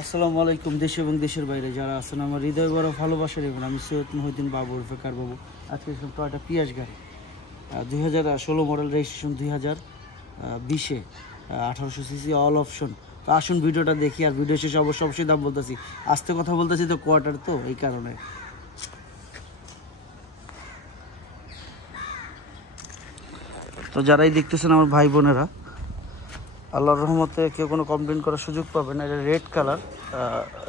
আসসালামু আলাইকুম। দেশ এবং দেশের বাইরে যারা আছেন আমার হৃদয় বড় ভালোবাসা নেবেন। আমি সৈয়দ মহিউদ্দিন বাবু ফেকার বাবু। আজকে টয়োটা পিয়াস গাড়ি 2016 মডেল, রেজিস্ট্রেশন 2020-এ, 1800 সিসি, অল অপশন। তো আসুন ভিডিওটা দেখি, আর ভিডিও শেষে অবশ্যই দাম বলতেছি। আস্তে কথা বলতেছি তো, কোয়ার্টার তো, এই কারণে। তো যারাই দেখতেছেন আমার ভাই বোনেরা, আল্লাহর রহমতে কেউ কোনো কমপ্লেন করার সুযোগ পাবে না। এটা রেড কালার,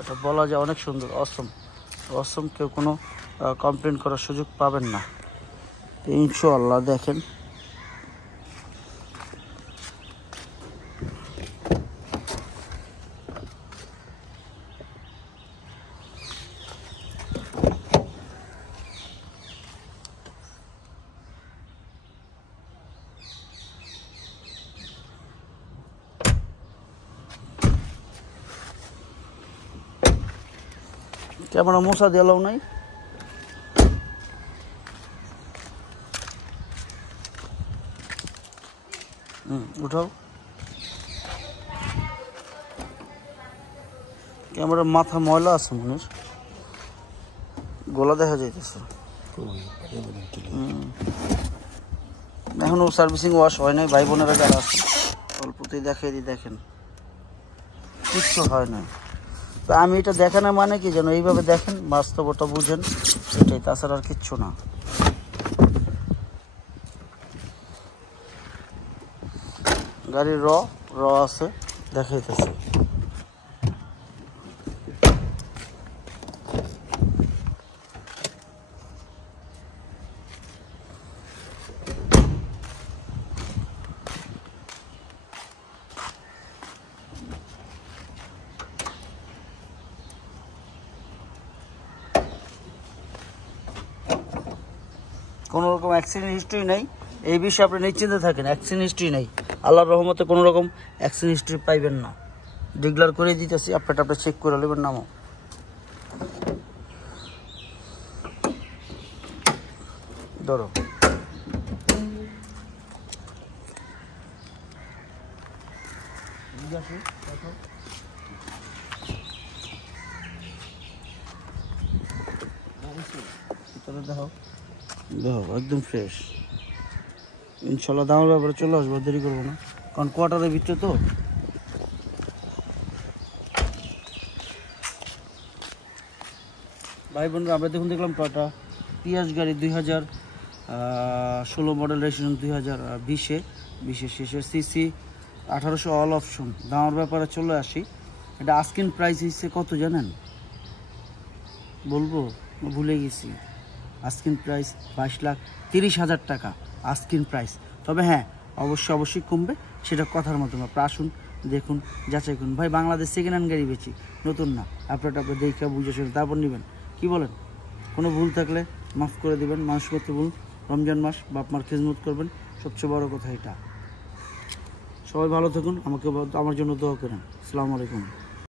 এটা বলা যায় অনেক সুন্দর, অসম। কেউ কোনো কমপ্লেন করার সুযোগ পাবেন না ইনশাআল্লাহ। দেখেন ক্যামেরা মশা দিলাও নাই। উঠাও ক্যামেরার মাথা ময়লা আছে, মনের গলা দেখা যাইতেছে। এখনো সার্ভিসিং ওয়াশ হয় নাই। ভাই বোনেরা যারা আছে অল্পতেই দেখাই দিই, দেখেন কিচ্ছু হয় না। তো আমি এটা দেখানো মানে কি যেন এইভাবে দেখেন, বাস্তবতা বুঝেন, এটাই, তাছাড়া আর কিচ্ছু না। গাড়ির র আছে, দেখাইতেছে। কোনো রকম অ্যাক্সিডেন্ট হিস্ট্রি নেই, এই বিষয়ে আপনি নিশ্চিন্তে থাকেন। অ্যাক্সিডেন্ট হিস্ট্রি নেই, আল্লাহর রহমতে কোনো রকম অ্যাক্সিডেন্ট হিস্ট্রি পাইবেন না। ডিক্লার করে দিতেছি, আপনারটা আপনি চেক করে নেবেন। নামও ধরো, দেখো একদম ফ্রেশ। ইনশাল্লাহ দামের ব্যাপারে চলে আসবো, দেরি করবো না, কারণ কোয়ার্টারের ভিতরে তো। ভাই বোনরা, আমরা দেখলাম টয়োটা পিয়াস গাড়ি 2016 মডেল, রেজিস্ট্রেশন 2020-এ শেষে, সিসি 1800, অল অপশন। দামের ব্যাপারে চলে আসি। এটা আস্কিং প্রাইস হিসেবে কত জানেন? বলবো, ভুলে গেছি। আস্কিং প্রাইস 22,30,000 টাকা আস্কিং প্রাইস। তবে হ্যাঁ, অবশ্যই কমবে, সেটা কথার মাধ্যমে। আপনারা আসুন, দেখুন, যাচাই করুন। ভাই, বাংলাদেশ সেকেন্ড হ্যান্ড গাড়ি বেচি, নতুন না। আপনারটা দেখে বুঝে শুনে তারপর নেবেন। কি বলেন? কোনো ভুল থাকলে মাফ করে দেবেন। মানুষ করতে ভুল, রমজান মাস, বাপ মার খেজমত করবেন, সবচেয়ে বড় কথা এটা। সবাই ভালো থাকুন, আমার জন্য দোয়া করেন। আসসালামু আলাইকুম।